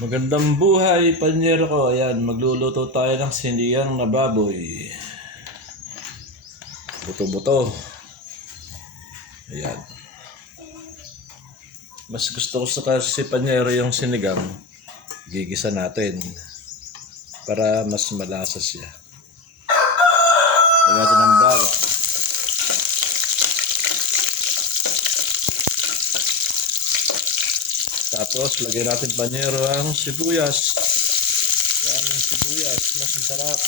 Magandang buhay, panyero ko. Ayan, magluluto tayo ng siniyang na baboy. Buto-buto. Ayan. Mas gusto ko sa kasi panyero yung sinigang. Gigisa natin. Para mas malasa siya. Lagyan ng bawang. Tapos, lagyan natin panyero ang sibuyas. Yan ang sibuyas. Mas masarap.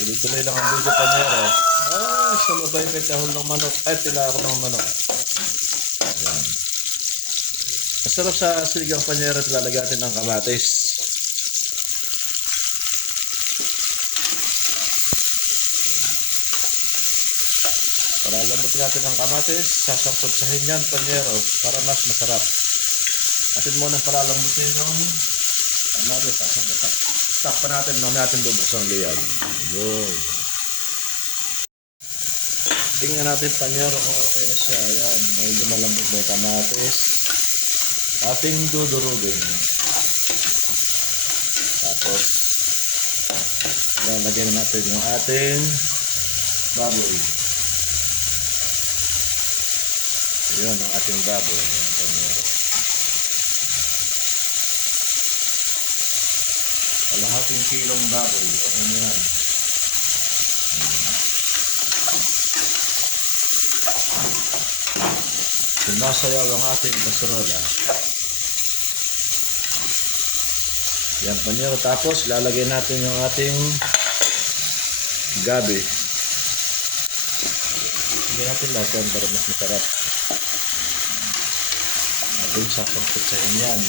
Tuloy-tuloy lang ang video panyero. Ah, sumabay pa kahol ng manok. Ay, tila ako ng manok. Ayan. Masarap sa siligang panyero at lalagyan natin ng kamatis. Para lambutin natin ang kamatis, sasangkotsahin yan, panyero, para mas masarap. Atin mo nang para lambutin yung kamatis. Takpan natin, mamaya natin bubuksan liyan. Yun. Tingnan natin panyero kung okay na siya. Ayan, medyo malambot na yung kamatis. Ating dudurugin. Tapos, lalagyan na natin yung ating baboy. Ayun, ang ating baboy. Ayan, panyero. Kalahating kilong baboy. Okay na yan. Sumasayaw ang ating kaserola. Yan panyero. Tapos, lalagay natin yung ating gabi. Lagyan natin lahat yan para mas masarap. Ating sasangkutsahin yan.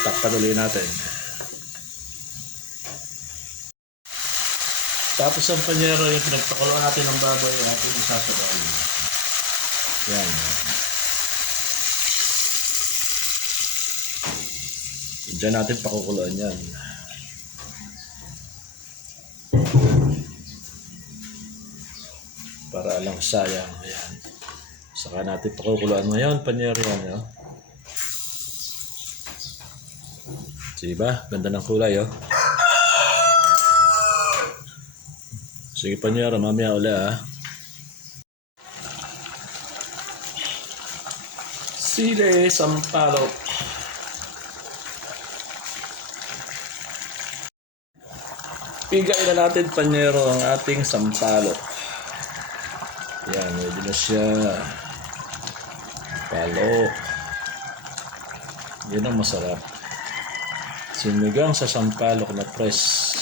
Takpan ulit natin. Tapos ang panyero yung pinagpakuloan natin ng baboy yung ating isasabaw. Yan. Diyan natin pakukuloan yan. Para lang sayang. Ayan. Saka natin pakukuloan ngayon, panyero yan. Oh. Diba? Ganda ng kulay, oh. Sige, panyero, mamaya uli, ah. Sile, sampalok. Pigay na natin, panyero, ang ating sampalok. Yan, medyo na siya. Palok. Yan ang masarap. Sinigang sa sampalok na press.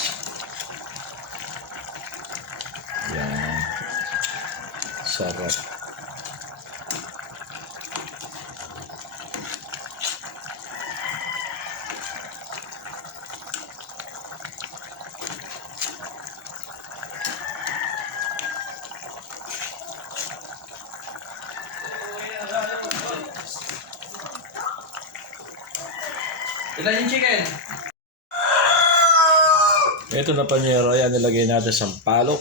Yan. Sarap. Ilan yung chicken? Ito na panyero, ayan nilagay natin sa palok.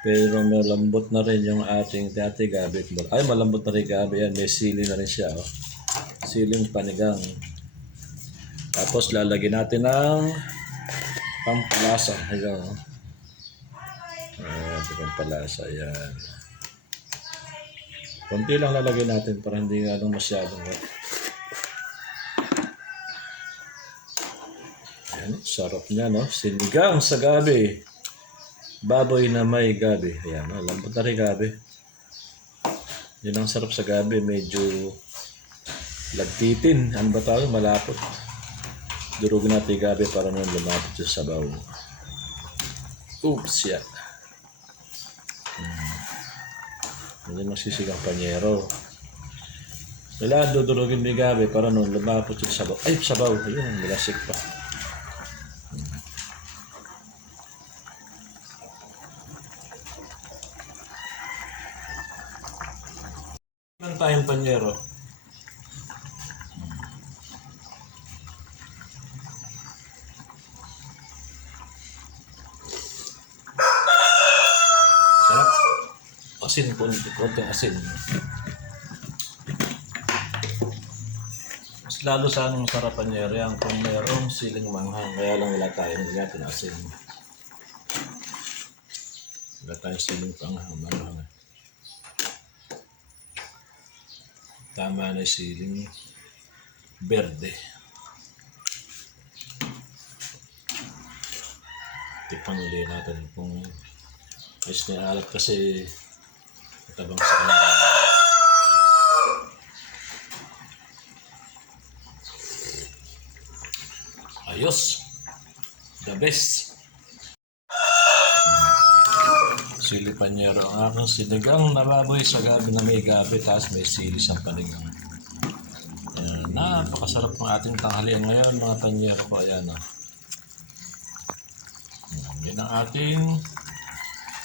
Pero may lambot na rin yung ating dati gabi. Ay, malambot na rin gabi. Yan, may sili na rin siya. Oh. Siling panigang. Tapos lalagyan natin ng pampalasa. Ayan. Oh. Ayan, pampalasa. Ayan. Kunti lang lalagyan natin para hindi lang masyadong. Ayan, sarap niya, no? Sinigang sa gabi. Baboy na may gabi. Ayan, no? lambot na rin gabi. Yun ang sarap sa gabi. Medyo lagtitin. Ano ba tawag? Malapot. Durugin natin gabi para naman lumapot yung sabaw. Oops, yan. Hmm. Yan ang sisigang panyero. Kailangan dudurugin yung gabi para nung lumapot yung sabaw. Ay, sabaw. Ayun, nilasik pa. tayong panyero. Sarap. Asin po, konting asin. Mas lalo sa anong sarap panyero yan kung mayroong siling manghang. Kaya lang wala tayong ilapin asin. Wala tayong siling panghang. Manghang. Tama na siling berde. Tipang ulit natin kung ayos na alat kasi matabang sa kanya. Ayos. The best. Sili Panyero. Ang aking sinigang na baboy sa gabi na may gabi tapos may sili sa panigang. Ayan. Napakasarap ng ating tanghalian ngayon mga Panyero ko. Ayan o. Yan ang ating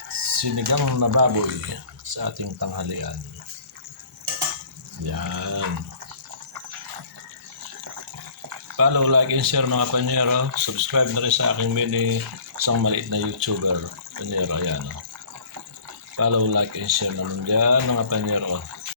sinigang na baboy sa ating tanghalian. Yan. Follow, like, and share mga panyero. Subscribe na rin sa aking mini isang maliit na YouTuber. Panyero, yan. Oh. Follow, like, and share naman dyan mga panyero.